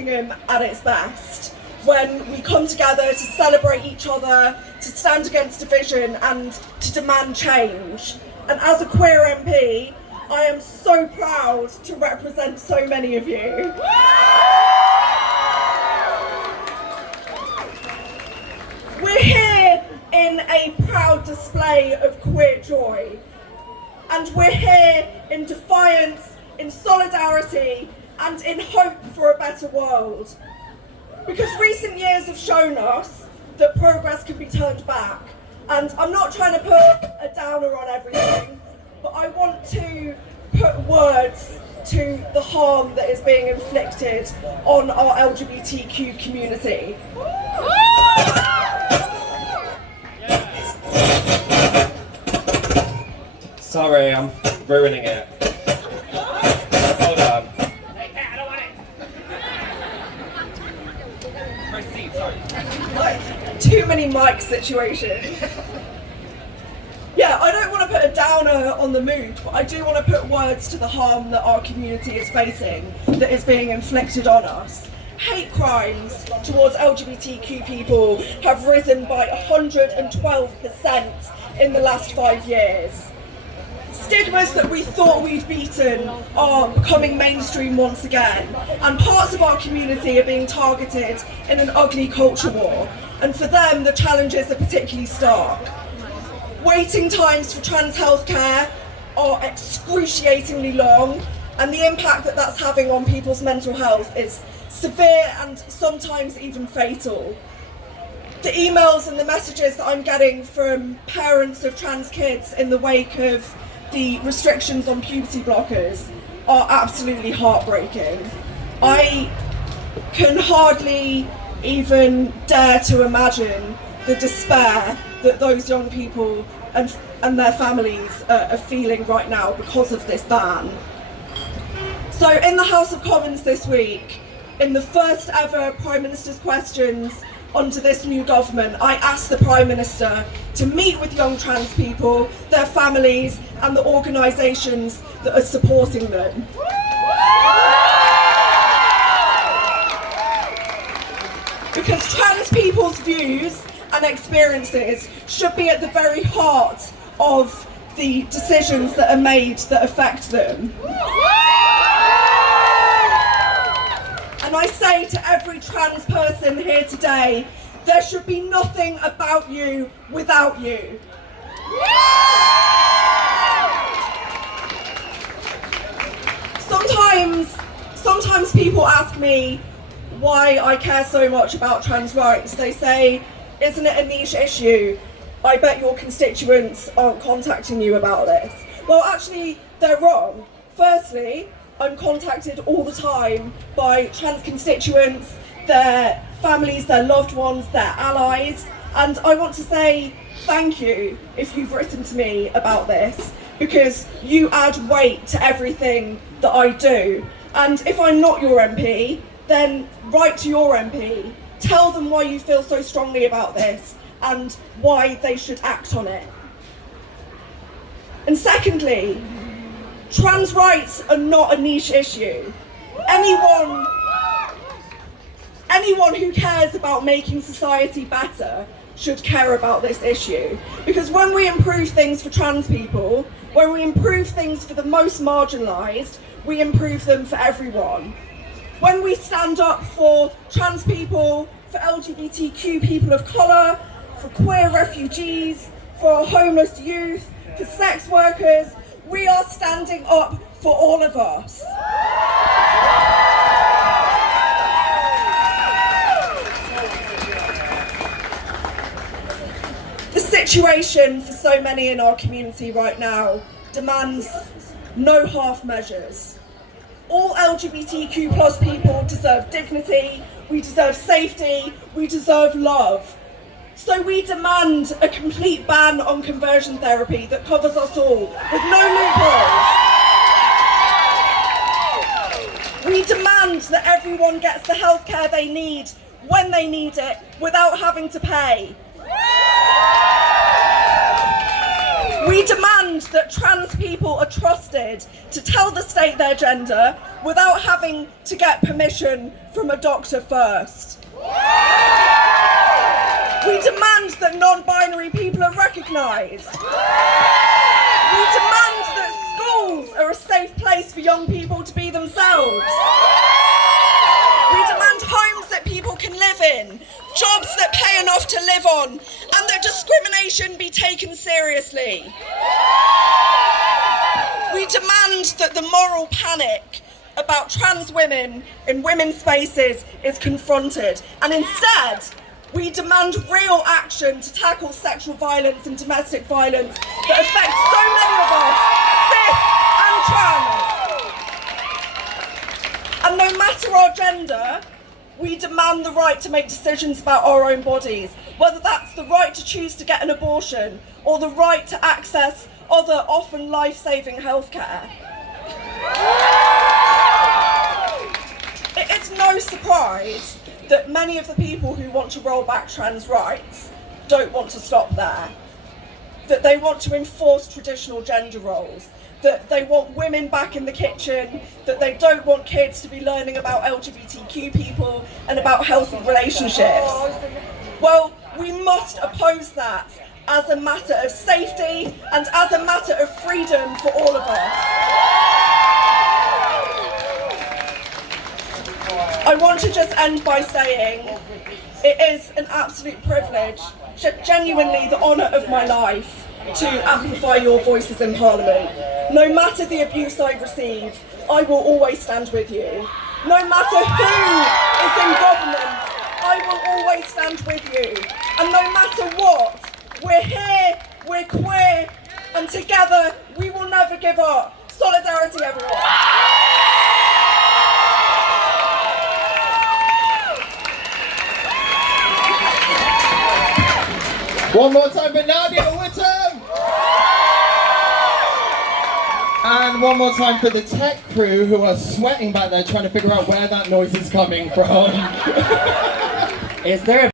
Nottingham at its best, when we come together to celebrate each other, to stand against division and to demand change. And as a queer MP, I am so proud to represent so many of you. We're here in a proud display of queer joy, and we're here in defiance, in solidarity, and in hope for a better world. Because recent years have shown us that progress can be turned back. And I'm not trying to put a downer on everything, but I want to put words to the harm that is being inflicted on our LGBTQ community. Sorry, I'm ruining it. Hold on. Hey, I don't want it. Proceed, sorry. Like, too many mic situations. Yeah, I don't want to put a downer on the mood, but I do want to put words to the harm that our community is facing, that is being inflicted on us. Hate crimes towards LGBTQ people have risen by 112% in the last 5 years. Stigmas that we thought we'd beaten are becoming mainstream once again, and parts of our community are being targeted in an ugly culture war, and for them the challenges are particularly stark. Waiting times for trans healthcare are excruciatingly long, and the impact that that's having on people's mental health is severe and sometimes even fatal. The emails and the messages that I'm getting from parents of trans kids in the wake of the restrictions on puberty blockers are absolutely heartbreaking. I can hardly even dare to imagine the despair that those young people and their families are feeling right now because of this ban. So in the House of Commons this week, in the first ever Prime Minister's Questions under this new government, I asked the Prime Minister to meet with young trans people, their families and the organisations that are supporting them. Because trans people's views and experiences should be at the very heart of the decisions that are made that affect them. And I say to every trans person here today, there should be nothing about you without you. Sometimes people ask me why I care so much about trans rights. They say, isn't it a niche issue? I bet your constituents aren't contacting you about this. Well, actually, they're wrong. Firstly, I'm contacted all the time by trans constituents, their families, their loved ones, their allies, and I want to say thank you if you've written to me about this, because you add weight to everything that I do. And if I'm not your MP, then write to your MP, tell them why you feel so strongly about this and why they should act on it. And secondly, trans rights are not a niche issue. Anyone who cares about making society better should care about this issue. Because when we improve things for trans people, when we improve things for the most marginalised, we improve them for everyone. When we stand up for trans people, for LGBTQ people of colour, for queer refugees, for homeless youth, for sex workers, we are standing up for all of us. The situation for so many in our community right now demands no half measures. All LGBTQ plus people deserve dignity, we deserve safety, we deserve love. So we demand a complete ban on conversion therapy that covers us all, with no loopholes. We demand that everyone gets the healthcare they need, when they need it, without having to pay. We We demand that trans people are trusted to tell the state their gender without having to get permission from a doctor first. We demand that non-binary people are recognised. We demand that schools are a safe place for young people to be themselves. We demand homes that people can live in, jobs that pay enough to live on, and that discrimination be taken seriously. We demand that the moral panic about trans women in women's spaces is confronted, and instead, we demand real action to tackle sexual violence and domestic violence that affects so many of us, cis and trans. And no matter our gender, we demand the right to make decisions about our own bodies, whether that's the right to choose to get an abortion or the right to access other often life-saving healthcare. It is no surprise that many of the people who want to roll back trans rights don't want to stop there, that they want to enforce traditional gender roles, that they want women back in the kitchen, that they don't want kids to be learning about LGBTQ people and about healthy relationships. Well, we must oppose that as a matter of safety and as a matter of freedom for all of us. I want to just end by saying it is an absolute privilege, genuinely the honour of my life, to amplify your voices in Parliament. No matter the abuse I receive, I will always stand with you. No matter who is in government, I will always stand with you. And no matter what, we're here, we're queer, and together we will never give up. Solidarity, everyone. One more time for Nadia Whittome! And one more time for the tech crew who are sweating back there trying to figure out where that noise is coming from. Is there a